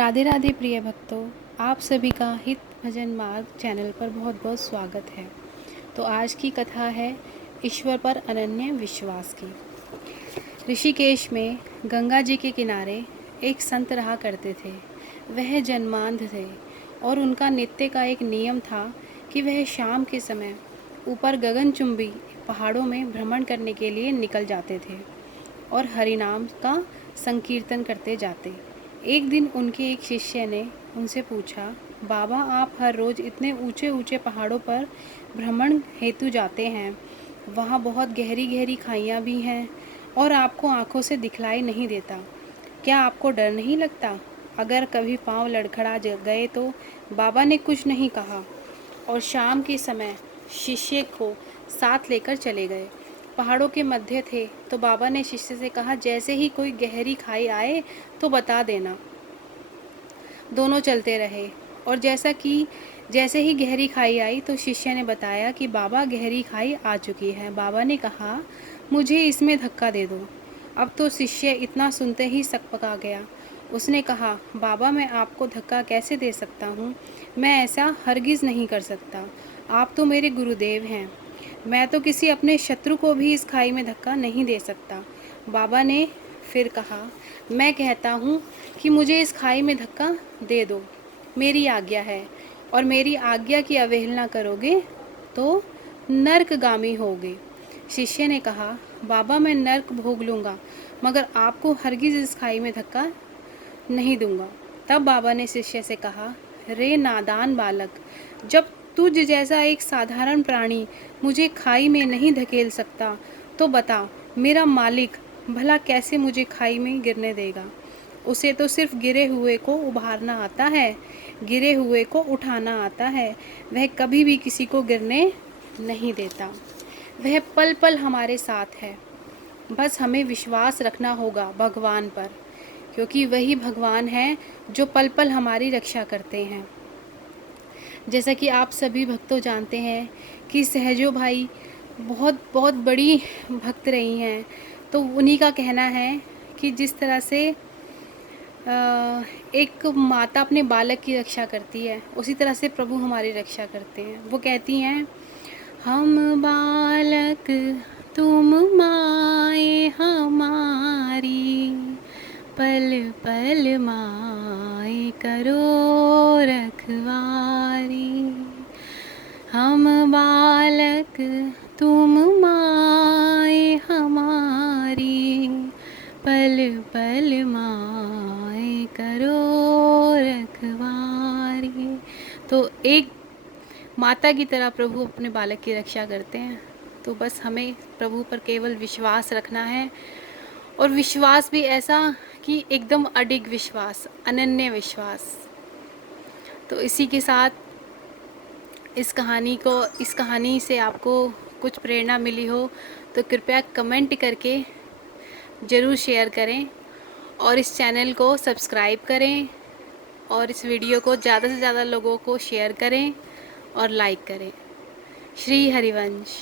राधे राधे प्रिय भक्तों, आप सभी का हित भजन मार्ग चैनल पर बहुत बहुत स्वागत है। तो आज की कथा है ईश्वर पर अनन्य विश्वास की। ऋषिकेश में गंगा जी के किनारे एक संत रहा करते थे। वह जन्मांध थे और उनका नित्य का एक नियम था कि वह शाम के समय ऊपर गगनचुंबी पहाड़ों में भ्रमण करने के लिए निकल जाते थे और हरिनाम का संकीर्तन करते जाते। एक दिन उनके एक शिष्य ने उनसे पूछा, बाबा आप हर रोज़ इतने ऊंचे ऊंचे पहाड़ों पर भ्रमण हेतु जाते हैं, वहाँ बहुत गहरी गहरी खाइयाँ भी हैं और आपको आंखों से दिखलाई नहीं देता, क्या आपको डर नहीं लगता? अगर कभी पाँव लड़खड़ा गए तो? बाबा ने कुछ नहीं कहा और शाम के समय शिष्य को साथ लेकर चले गए। पहाड़ों के मध्य थे तो बाबा ने शिष्य से कहा, जैसे ही कोई गहरी खाई आए तो बता देना। दोनों चलते रहे और जैसे ही गहरी खाई आई तो शिष्य ने बताया कि बाबा गहरी खाई आ चुकी है। बाबा ने कहा, मुझे इसमें धक्का दे दो। अब तो शिष्य इतना सुनते ही सकपका गया। उसने कहा, बाबा मैं आपको धक्का कैसे दे सकता हूँ, मैं ऐसा हरगिज़ नहीं कर सकता, आप तो मेरे गुरुदेव हैं, मैं तो किसी अपने शत्रु को भी इस खाई में धक्का नहीं दे सकता। बाबा ने फिर कहा, मैं कहता हूँ कि मुझे इस खाई में धक्का दे दो, मेरी आज्ञा है, और मेरी आज्ञा की अवहेलना करोगे तो नर्कगामी होगे। शिष्य ने कहा, बाबा मैं नर्क भोग लूँगा मगर आपको हरगिज़ इस खाई में धक्का नहीं दूंगा। तब बाबा ने शिष्य से कहा, रे नादान बालक, जब तुझ जैसा एक साधारण प्राणी मुझे खाई में नहीं धकेल सकता तो बता मेरा मालिक भला कैसे मुझे खाई में गिरने देगा? उसे तो सिर्फ गिरे हुए को उभारना आता है, गिरे हुए को उठाना आता है, वह कभी भी किसी को गिरने नहीं देता। वह पल पल हमारे साथ है, बस हमें विश्वास रखना होगा भगवान पर, क्योंकि वही भगवान हैं जो पल पल हमारी रक्षा करते हैं। जैसा कि आप सभी भक्तों जानते हैं कि सहजो भाई बहुत बहुत बड़ी भक्त रही हैं, तो उन्हीं का कहना है कि जिस तरह से एक माता अपने बालक की रक्षा करती है, उसी तरह से प्रभु हमारी रक्षा करते हैं। वो कहती हैं, हम बालक तुम माए हमारी, पल पल माए करो रखवारी। हम बालक तुम माए हमारी, पल पल माए करो रखवारी। तो एक माता की तरह प्रभु अपने बालक की रक्षा करते हैं। तो बस हमें प्रभु पर केवल विश्वास रखना है, और विश्वास भी ऐसा कि एकदम अडिग विश्वास, अनन्य विश्वास। तो इसी के साथ इस कहानी से आपको कुछ प्रेरणा मिली हो तो कृपया कमेंट करके ज़रूर शेयर करें और इस चैनल को सब्सक्राइब करें और इस वीडियो को ज़्यादा से ज़्यादा लोगों को शेयर करें और लाइक करें। श्री हरिवंश।